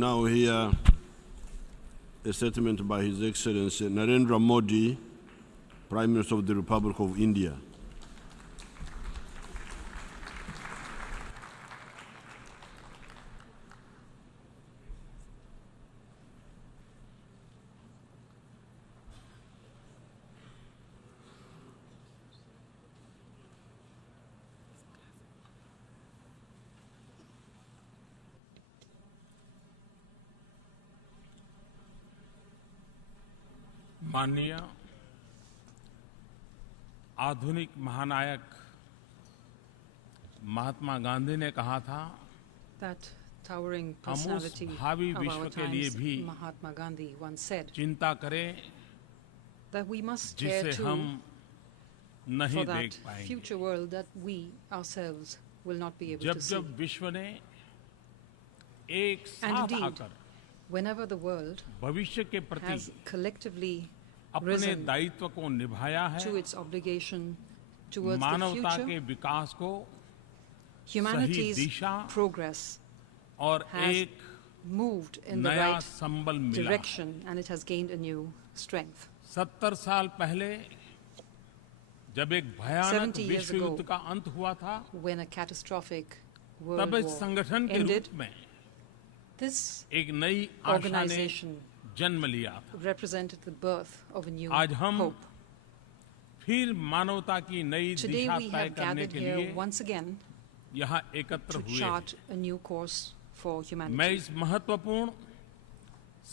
Now hear a statement by His Excellency Narendra Modi, Prime Minister of the Republic of India. माननीय आधुनिक महानायक महात्मा गांधी ने कहा था, that towering हम उस personality भावी of विश्व our के लिए times, भी Mahatma Gandhi, once said चिंता करें that we must care जिसे too हम नहीं for देख that पाएंगे। future world that we ourselves will not be able जब to see. जब विश्व ने एक And साथ indeed, आकर whenever the world भविष्य के प्रति has collectively अपने risen दायित्व को निभाया है, to its obligation towards the मानवता के future, विकास को humanity's दिशा progress और has एक moved in the नया right संबल मिला। direction and it has gained a new strength. 70 साल पहले जब एक भयानक 70 years विश्व ago, युद्ध का अंत हुआ था, When a catastrophic तब world इस war संगठन के ended, रूप में this एक नई आशा ने organization जन्म लिया था। represented the birth of a new आज हम hope. फिर मानवता की नई Today दिशा we तय have करने gathered के here लिए once again यहाँ एकत्र to हुए। chart a new course for मैं humanity. इस महत्वपूर्ण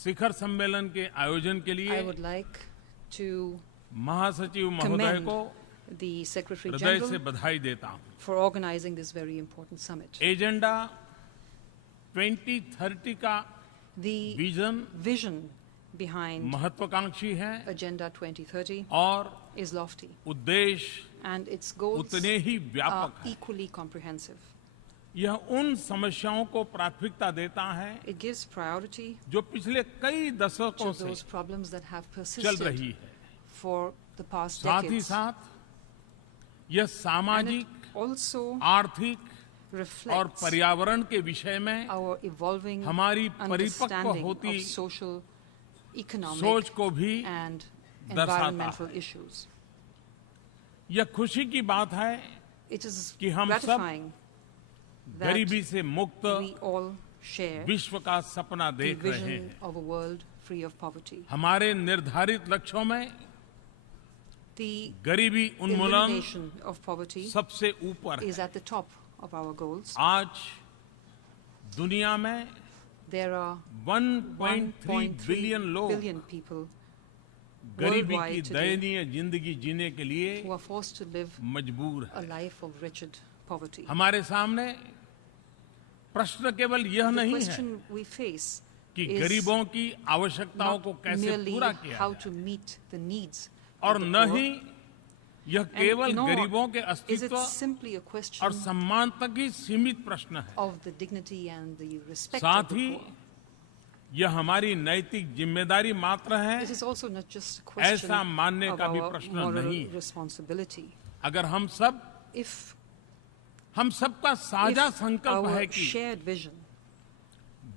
शिखर सम्मेलन के आयोजन के I लिए would like to महासचिव महोदय commend को the Secretary हृदय से General बधाई देता हूँ। for organizing this very important summit. Agenda 2030 का The विजन vision behind महत्वाकांक्षी है Agenda 2030 और is lofty उद्देश्य and its goals उतने ही are व्यापक है। equally comprehensive. यह उन समस्याओं को प्राथमिकता देता है It gives priority जो पिछले कई to दशकों से those problems that have चल persisted रही है। for the past साथ ही decades. साथ यह And सामाजिक, it also आर्थिक और reflects पर्यावरण के विषय में our evolving हमारी परिपक्व understanding होती of social, economic, सोच को भी and दर्शाता environmental है। issues. यह खुशी की बात है It is कि हम सब gratifying that गरीबी से मुक्त we all share विश्व का सपना the देख रहे vision हैं। of a world free of poverty. हमारे निर्धारित लक्ष्यों में The गरीबी उन्मूलन elimination of poverty सबसे ऊपर is है। at the top of our goals. आज दुनिया में There are 1.3 बिलियन 1.3 लोग billion people गरीबी की worldwide today दयनीय जिंदगी जीने के लिए who are forced to live मजबूर a है। life of wretched poverty. हमारे सामने प्रश्न केवल यह The नहीं है question we face कि is गरीबों की आवश्यकताओं को not कैसे merely पूरा किया how जाए to meet the needs और of the न poor, ही यह and केवल nor गरीबों के is it अस्तित्व simply a और question सम्मान तक ही सीमित प्रश्न है। of the dignity and the respect साथ of the ही poor. यह हमारी नैतिक जिम्मेदारी मात्र है। It is also not just a question ऐसा मानने of का भी our प्रश्न moral नहीं है। responsibility. अगर हम सबका साझा If संकल्प है our कि shared vision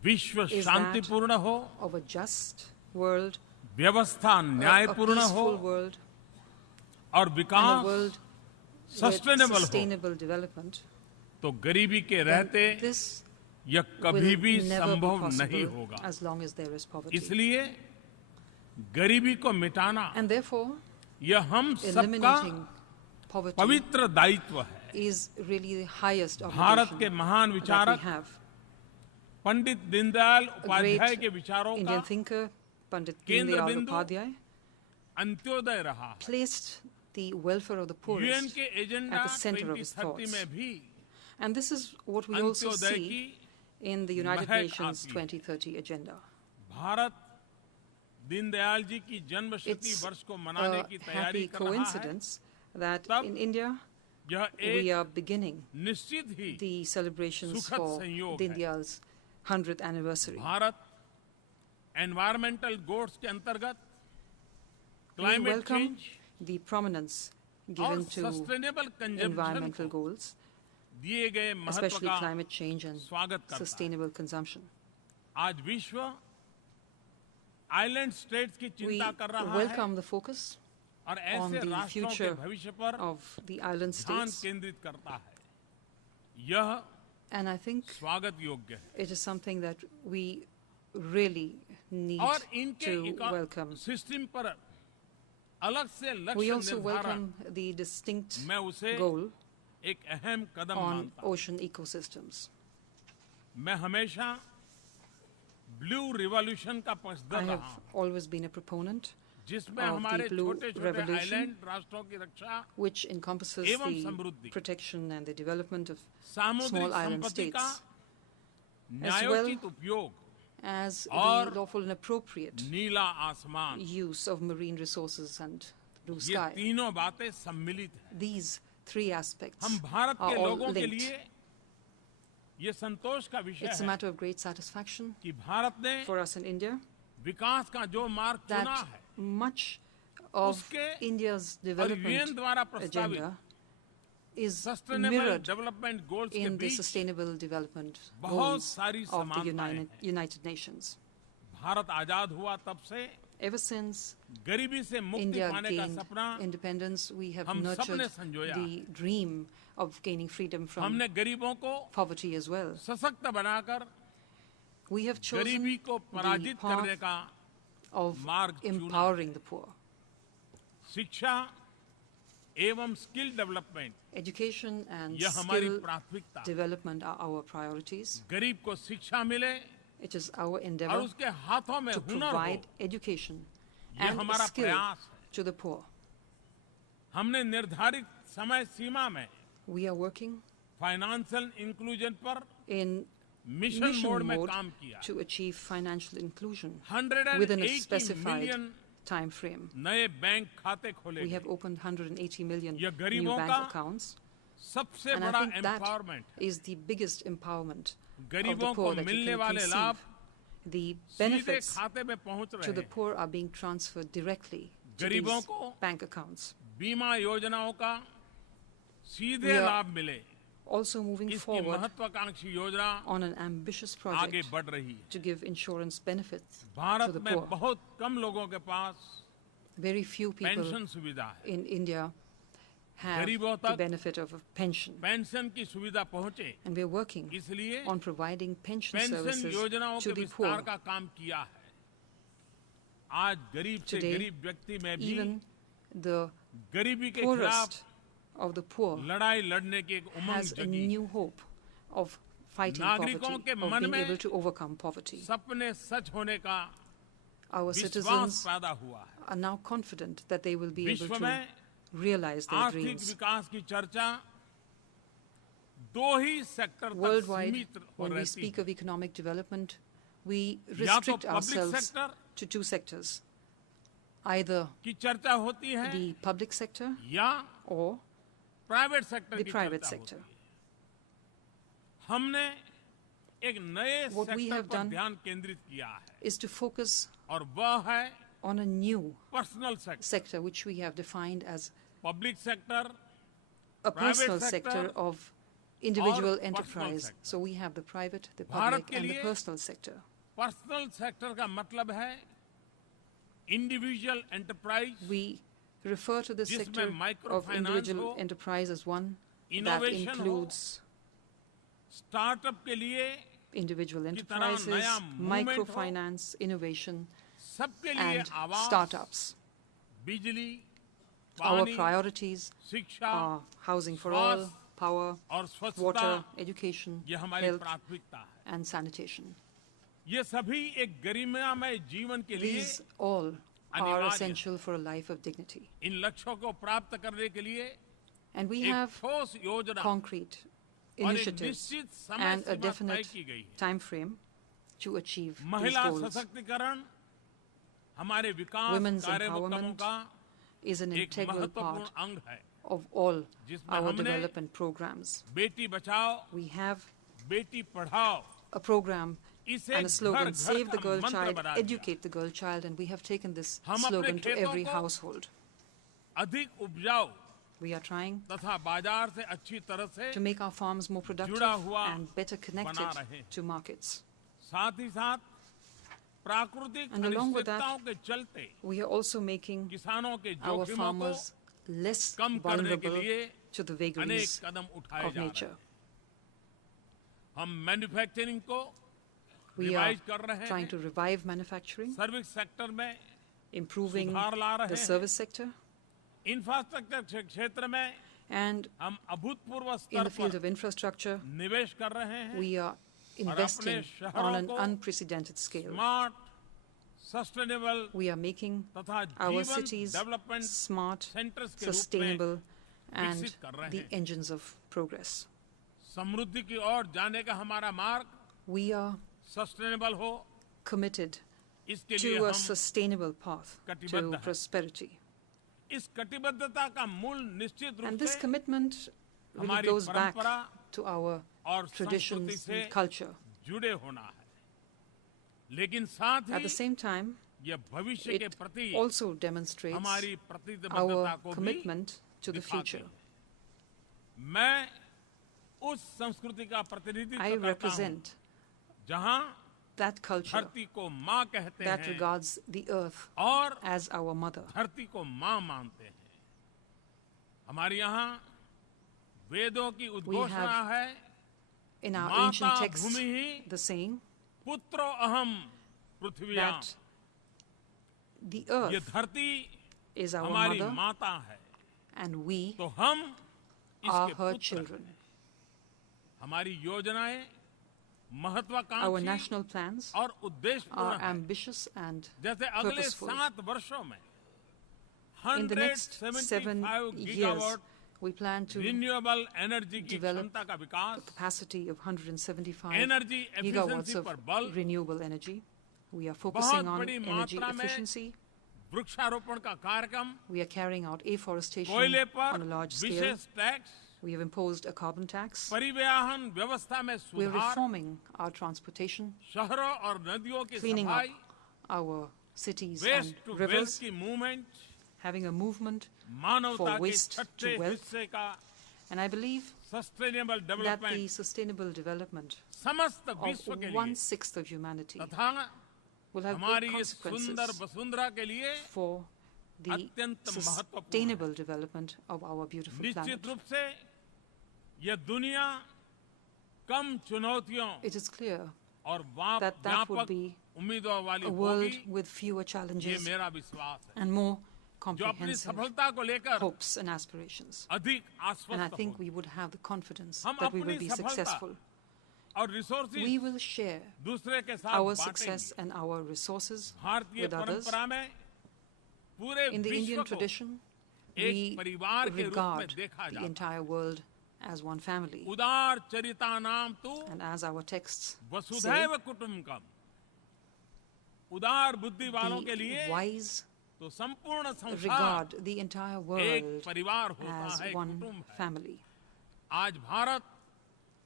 विश्व is शांतिपूर्ण हो, of a just world, व्यवस्था a न्यायपूर्ण हो peaceful world, और and a Vikas world with sustainable हो, sustainable development, तो गरीबी के then रहते this यह कभी will भी never be संभव नहीं possible होगा। as long as there is poverty. इसलिए गरीबी को मिटाना And therefore, यह हम सबका eliminating poverty पवित्र दायित्व है। is really the highest Bharat के obligation महान that we विचारक have. पंडित दीनदयाल A उपाध्याय great के विचारों का Indian thinker, Pandit केंद्र Deen Dayal बिंदु Upadhyay, अंत्योदय रहा। placed the welfare of the UN poorest के agenda at the center of his 2030 thoughts. में भी And this is what we also Antyodaya see की in the United महक Nations आती है। 2030 agenda. भारत दीनदयाल जी की जन्म शती It's वर्ष को मनाने a की तैयारी happy कर रहा है। coincidence that तब in India यह we एक are beginning निश्चित ही the celebrations सुखद for संयोग Deen है। Dayal's 100th anniversary. Bharat environmental goals के अंतर्गत We climate welcome change the prominence और given to sustainable consumption environmental को goals, दिए गए महत्व especially का climate change and स्वागत करता है। sustainable consumption. आज विश्व आइलैंड स्टेट्स की We चिंता कर रहा है welcome the focus और on ऐसे the राष्ट्रों के future भविष्य पर of the island ध्यान states, केंद्रित करता है। यह and I think स्वागत योग्य है it is something that we really need और इनके to welcome. सिस्टम पर अलग से We लक्ष्य also निर्धारण welcome the distinct मैं उसे goal एक अहम कदम on मानता हूं। ocean ecosystems. मैं हमेशा ब्लू रिवॉल्यूशन का I पक्षधर have रहा हूं, always been a proponent जिसमें of the हमारे Blue छोटे छोटे Revolution, आइलैंड राष्ट्रों की रक्षा which encompasses एवं the समृद्धि, protection and the development of सामुद्रिक small island संपत्ति का states, न्यायोचित उपयोग as और the lawful and appropriate नीला आसमान, use of marine resources and blue ये sky. तीनों बातें सम्मिलित हैं। These three aspects हम भारत are के all लोगों के linked. लिए ये संतोष का विषय It's a है matter of great satisfaction कि भारत ने for us in India विकास का जो मार्ग चुना that है much of उसके India's और यूएन development द्वारा प्रस्तावित agenda is sustainable mirrored development goals के in the beach sustainable development बहुत goals सारी of the समानताएं हैं। United Nations. भारत आजाद हुआ तब से Ever since गरीबी से मुक्ति India पाने का gained सपना independence, we have हम सबने nurtured संजोया the dream of gaining freedom from हमने गरीबों को poverty as well. सशक्त बनाकर We have chosen गरीबी को the पराजित करने path का of मार्ग चुना। empowering the poor. शिक्षा एवं स्किल डेवलपमेंट Education and यह हमारी skill प्राथमिकता है। development are our priorities. गरीब को शिक्षा मिले It is our और endeavor उसके हाथों में to हुनर हो, provide education ये and हमारा skill प्रयास है। to the poor. हमने निर्धारित समय सीमा में We are working financial inclusion पर in मिशन mission मोड में mode काम किया। to achieve financial inclusion within a 180 specified million time frame. नए बैंक खाते खोले We गए। have opened 180 million यह new गरीबों bank का accounts, सबसे and I बड़ा think that एम्पावरमेंट है। is the biggest empowerment of the गरीबों को poor that you मिलने can वाले लाभ conceive. The सीधे benefits खाते में पहुंच to रहे the हैं। poor are being transferred directly to गरीबों these को bank accounts. बीमा योजनाओं का सीधे We are लाभ मिले, Also moving इसकी forward महत्वाकांक्षी योजना on an ambitious आगे project बढ़ रही है। to give insurance benefits to Bharat the में poor. बहुत कम लोगों के पास Very few people पेंशन सुविधा है। in India have गरीबों the तक benefit of a pension, pension की सुविधा पहुंचे, and we are working इसलिए on providing pension pension services योजनाओं to के the विस्तार poor. का काम किया है। आज गरीब से Today, गरीब व्यक्ति में भी Even the गरीबी के poorest खिलाफ of the poor लड़ाई लड़ने की एक उमंग has a जगी। new hope of fighting नागरिकों poverty, के of मन being में able to overcome poverty. सपने सच होने का Our विश्वास citizens पैदा हुआ है। are now confident that they will be able विश्व to में realize their आर्थिक dreams. विकास की चर्चा दो ही सेक्टर तक Worldwide, सीमित हो when we रहती speak है। of economic development, we या तो restrict public ourselves sector to two sectors, either की चर्चा होती है the public sector या or प्राइवेट सेक्टर the की private चर्चा sector. होती है। हमने एक नए What we सेक्टर have पर done ध्यान केंद्रित किया है is to focus और वह है on a new personal sector. sector, which we have defined as public sector a Private personal sector sector of individual और personal enterprise. sector. So we have the private, the Bharat public, के and the लिए personal sector. Personal sector का मतलब है individual enterprise We refer to this जिसमें sector of microfinance individual हो, enterprise as one that innovation हो, includes startup के लिए individual की तरह enterprises, नया movement हो, microfinance, innovation, सबके लिए and आवास, startups. बिजली, Our पानी, priorities शिक्षा are housing for all, स्वास्थ्य power, और स्वच्छता water, education, ये हमारी health, प्राथमिकता है। and sanitation. ये सभी एक गरिमामय जीवन के लिए These all are अनिवार्य हैं। essential for a life of dignity. इन लक्ष्यों को प्राप्त करने के लिए And we एक have ठोस योजना concrete और एक initiatives निश्चित समय and a सीमा तय definite की गई है। time frame to achieve these महिला goals. सशक्तिकरण हमारे विकास Women's कार्यक्रमों empowerment का is an एक integral महत्वपूर्ण part अंग है। of all जिसमें our हमने development programs. Beti Bachao, We have Beti Padhao a program इसे and a slogan, घर-घर Save the का girl मंत्र child, बना दिया। educate the girl child, and we have taken this हम अपने slogan to खेतों every को household. अधिक उपजाऊ We are trying तथा बाजार से अच्छी तरह से to make our farms more productive जुड़ा हुआ and better बना connected रहे हैं। to markets. साथ ही साथ प्राकृतिक And along with that, अनिश्चितताओं के चलते we are also making किसानों के our जोखिमों को farmers less कम करने के vulnerable लिए to the अनेक vagaries कदम उठाए of जा रहे nature. हैं। हम मैन्युफैक्चरिंग को We are रिवाइज कर रहे trying हैं, to revive manufacturing, service sector में improving सुधार ला रहे the हैं, service sector, इंफ्रास्ट्रक्चर क्षेत्र में and हम अभूतपूर्व in स्तर the field पर of infrastructure, निवेश कर रहे हैं। we are investing on an unprecedented scale. Smart, sustainable We are making तथा our जीवन cities डेवलपमेंट smart, सेंटर्स के रूप में sustainable, and विकसित कर रहे the हैं। engines of progress. समृद्धि की ओर जाने का हमारा मार्ग We are सस्टेनेबल हो, committed इसके लिए to a हम sustainable path कटिबद्ध to हैं। prosperity. इस कटिबद्धता का मूल निश्चित रूप And this से commitment really हमारी goes back परंपरा to our और संस्कृति traditions से and culture. जुड़े होना है, लेकिन साथ At the he same time, यह भविष्य के it प्रति also demonstrates हमारी प्रतिबद्धता our को भी commitment to the दिखाते future. हैं। मैं उस संस्कृति का प्रतिनिधित्व I करता हूँ represent जहाँ that culture धरती को माँ कहते that हैं regards the earth और as our mother. धरती को माँ मानते हैं। हमारे यहाँ वेदों की उद्घोषणा have है, In our माता ancient texts, Bhumi he the saying पुत्रो अहम पृथ्व्यां। that the ये earth धरती is our हमारी mother माता है, and we तो हम are इसके her पुत्र children. हैं। हमारी योजनाएं Our महत्वाकांक्षी national plans और उद्देश्यपूर्ण are हैं। ambitious and जैसे अगले purposeful. 7 वर्षों में In the next 7 175 years, gigawatt we plan to renewable energy की develop क्षमता का विकास, capacity of 175 energy gigawatts efficiency of पर बल, renewable energy. We are focusing on बड़ी energy मात्रा में efficiency. वृक्षारोपण का कार्यक्रम, We are carrying out afforestation कोयले पर on a large scale. विशेष tax, We have imposed a carbon tax. परिवहन व्यवस्था में We are सुधार, reforming our transportation, शहरों और नदियों की cleaning up सफाई, our cities and waste to wealth rivers, की मूवमेंट, having a movement मानवता for के waste छठे to wealth. हिस्से का And I believe sustainable that the development sustainable development समस्त of विश्व के लिए 1/6 of humanity तथा will have हमारी great इस सुंदर consequences वसुंधरा के लिए for the अत्यंत महत्वपूर्ण sustainable development of our beautiful निश्चित planet. रूप से यह दुनिया कम चुनौतियों It is clear और that would व्यापक be उम्मीदों वाली a world होगी, with fewer ये challenges मेरा विश्वास है। and more जो अपनी comprehensive सफलता को लेकर hopes and aspirations. अधिक And I आश्वस्त think होगी we would have the confidence हम that we will अपनी be सफलता successful. और रिसोर्सेज We will share दूसरे के साथ our बांटेंगे। success and our resources भारतीय with others. परंपरा में पूरे In the विश्व Indian को tradition, एक we परिवार के रूप में regard देखा the जाता है। entire world as one family. उदार चरिता नाम तू And as our texts say, वसुधैव कुटुंबकम। उदार बुद्धि वालों के the लिए wise तो संपूर्ण संसार regard the entire एक world परिवार होता as है, एक one कुटुंब है। family. आज भारत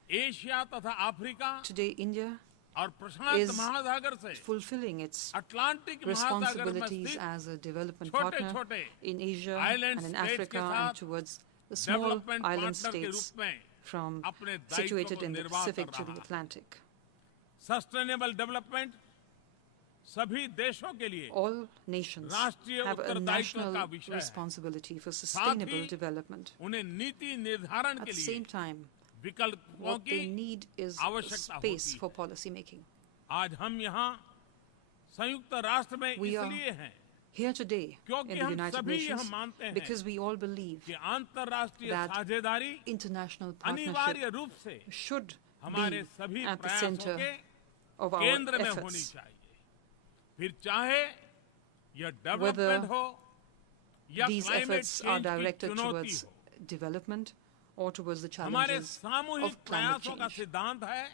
एशिया तथा अफ्रीका Today, India और प्रशांत is महासागर से fulfilling its अटलांटिक महासागर में responsibilities स्थित as a development छोटे partner छोटे in Asia island and in states Africa के साथ and towards the small development island partner के states रूप में from अपने दायित्व situated को in the निर्वाह Pacific कर to the रहा है। Atlantic. सस्टेनेबल डेवलपमेंट सभी देशों के लिए All nations राष्ट्रीय have a उत्तरदायित्व national का विषय है। responsibility for साथ sustainable ही development. उन्हें नीति निर्धारण At के the लिए same time, विकल्पों what they की need is आवश्यकता space होती for है। policy making. आज हम यहाँ संयुक्त राष्ट्र में We are इसलिए हैं Here today क्योंकि in the हम United सभी यह Nations मानते हैं because we all believe कि अंतर्राष्ट्रीय that साझेदारी international अनिवार्य partnership रूप से should हमारे be सभी at the प्रयासों center के of our केंद्र में होनी efforts. चाहिए। फिर चाहे यह Whether डेवलपमेंट हो या These climate efforts are change की directed चुनौती towards हो। development or towards the हमारे challenges सामूहिक of climate प्रयासों का change. सिद्धांत है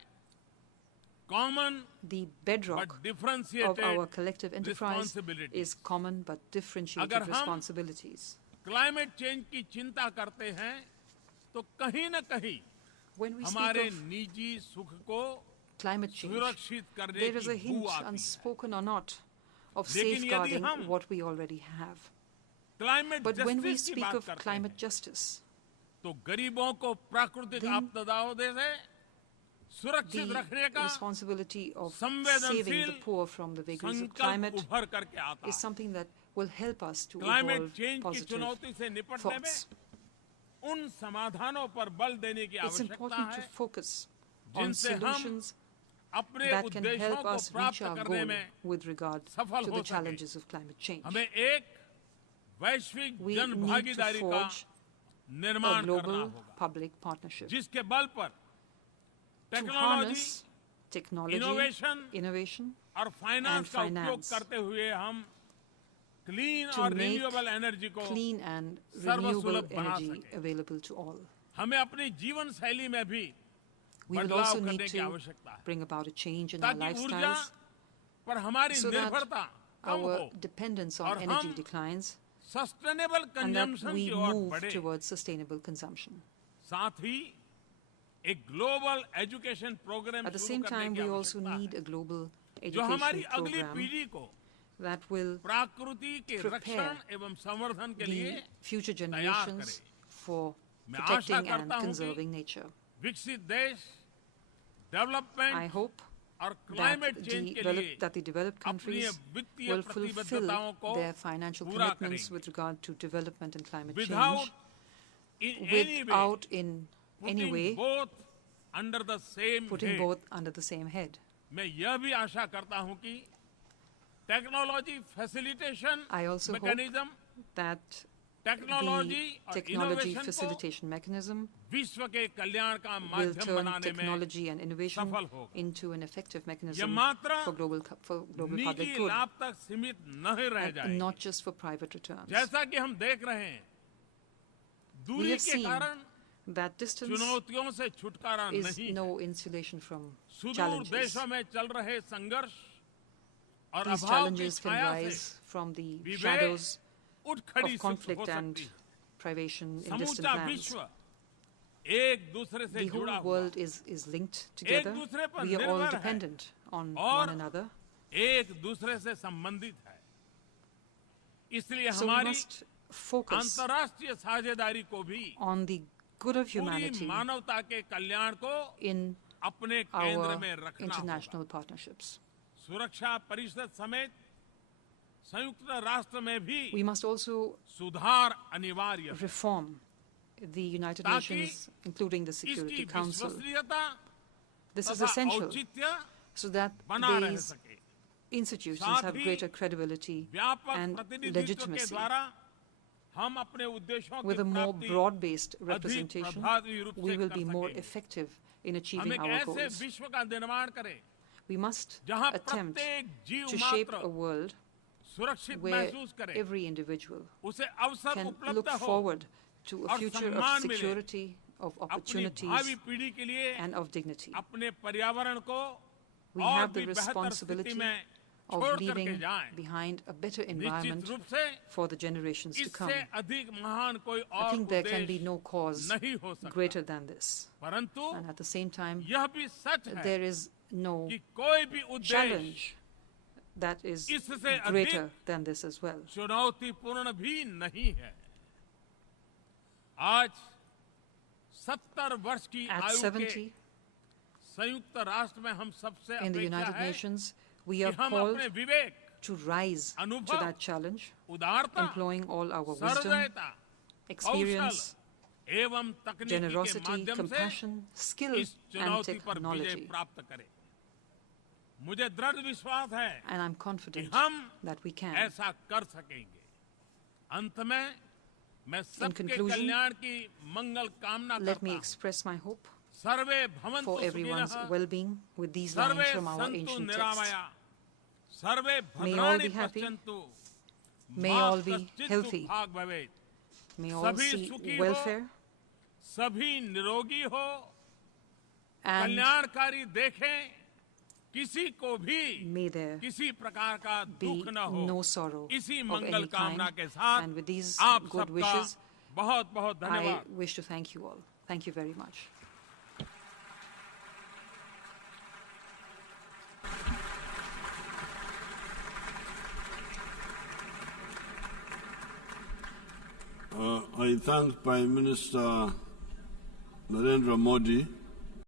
common The but bedrock of differentiated our collective enterprise responsibility. is common but differentiated अगर हम responsibilities. क्लाइमेट चेंज की चिंता करते हैं तो कहीं न कहीं When we speak हमारे of निजी सुख को climate change, सुरक्षित करने there is a की hint, बू आती है। unspoken or not, of लेकिन यदि safeguarding हम what we already have. Climate But when we justice की speak बात of करते climate हैं justice, तो गरीबों को प्राकृतिक Then आपदाओं से सुरक्षित रखने the का responsibility of संवेदनशील saving the poor from the vagaries of संकल्प climate उभर करके आता is है। something that will help us to climate evolve change की positive चुनौती से निपटने में thoughts. उन समाधानों पर बल देने की It's आवश्यकता important to है focus on जिनसे हम solutions अपने that can उद्देश्यों help को us reach प्राप्त our करने goal में with regard सफल to हो the सके। challenges of climate change. हमें एक वैश्विक We जन need to भागीदारी का forge a निर्माण करना global होगा public partnership जिसके बल पर to technology harness technology, innovation, और फाइनेंस का उपयोग finance करते हुए हम क्लीन to और make रिन्यूएबल एनर्जी को clean and सर्वसुलभ renewable बना energy सके। available to all. हमें अपनी जीवन शैली में भी We will बदलाव also करने need की to आवश्यकता है bring about a change in our ताकि ऊर्जा lifestyles पर हमारी so that निर्भरता कम our हो dependence और on energy हम declines sustainable and that consumption we की ओर move बढ़े। towards sustainable consumption. साथ ही एक global education programme At the शुरू same करने time, की we also आवश्यकता need है a global जो हमारी education अगली program पीढ़ी को that will प्रकृति के prepare रक्षण एवं संवर्धन के लिए the future तैयार generations करे। for मैं आशा protecting and करता हूं कि conserving nature. विकसित देश I डेवलपमेंट hope और that क्लाइमेट चेंज के लिए the developed अपनी countries वित्तीय will fulfill प्रतिबद्धताओं को their financial पूरा commitments करेंगे with regard to development and climate without change in any way without in any putting way both under the same putting head। both under the same head. मैं यह भी आशा करता हूं कि technology facilitation I also hope mechanism that technology the और technology innovation को facilitation mechanism विश्व के कल्याण का will माध्यम turn बनाने में technology and innovation सफल होगा। into an effective यह mechanism मात्र for global निजी public good लाभ तक सीमित नहीं रह and जाए not just for private returns. जैसा कि हम देख रहे हैं We दूरी have के seen कारण that distance चुनौतियों से छुटकारा is नहीं no insulation from सुदूर challenges. देशों में चल रहे संघर्ष और These अभाव की challenges can छाया से rise from the विवेक shadows उठ खड़ी of हो conflict and सकती है। privation in distant समूचा lands. विश्व एक दूसरे से The जुड़ा whole हुआ world is linked together. दूसरे पर We are all निर्भर है। dependent on और one another. एक दूसरे से संबंधित है इसलिए So we हमारी must focus अंतर्राष्ट्रीय साझेदारी को भी on the good of पूरी humanity मानवता के कल्याण को in अपने केंद्र our में रखना होगा। international partnerships. सुरक्षा परिषद समेत संयुक्त राष्ट्र में भी We must also सुधार अनिवार्य है reform the United ताकि Nations, including the इसकी Security Council. विश्वसनीयता This is तथा essential औचित्य so that बना रह these सके institutions साथ have ही greater credibility व्यापक and प्रतिनिधित्व के legitimacy. द्वारा हम अपने उद्देश्यों With की a more प्राप्ति broad-based अधिक representation, प्रभावी रूप we से will कर be more सकेंगे। effective in हम achieving एक our ऐसे goals. विश्व का निर्माण करें We must जहां attempt प्रत्येक जीव to shape मात्र a world सुरक्षित where महसूस करे every individual उसे अवसर can उपलब्ध look हो forward to a और future of सम्मान मिले। security, of अपनी opportunities, भावी पीढ़ी के लिए and of dignity. अपने पर्यावरण को We और have the भी बेहतर स्थिति responsibility में of छोड़ करके leaving जाएं। behind a better निश्चित environment रूप से for the generations to come. इससे अधिक महान कोई I और think there can be उद्देश्य no cause नहीं हो सकता greater than this. परंतु And at the same time, यह भी सच है there is no कि कोई भी उद्देश्य challenge that is इससे greater अधिक than this as well. चुनौतीपूर्ण भी नहीं है आज 70 वर्ष की At आयु के 70, संयुक्त राष्ट्र में हम सबसे in the अपेक्षा United है Nations, we कि are हम called अपने विवेक to rise to अनुभव, that challenge, उदारता employing all our wisdom, सहृदयता experience, एवं तकनीकी के generosity, माध्यम से compassion, skill, इस and चुनौती पर विजय technology. प्राप्त करें मुझे दृढ़ विश्वास है And I'm कि confident हम that we can. ऐसा कर सकेंगे अंत में मैं सबके conclusion, कल्याण की मंगल कामना Let me करता हूं express my hope सर्वे भवन्तु for everyone's सुखिनः well-being with these survey lines from our सन्तु ancient text. निरामया सर्वे May all भद्राणि be happy. पश्यन्तु May मा all be कश्चित् healthy. दुःखाग् भवेत् May all सभी see सुखी हो, welfare सभी निरोगी हो and कल्याणकारी देखें किसी को भी may there किसी प्रकार का be दुख न हो no sorrow इसी of मंगल any कामना kind. के साथ And with these आप good सबका wishes, बहुत बहुत I धन्यवाद wish to thank you all. Thank you very much. I thank Prime Minister Narendra Modi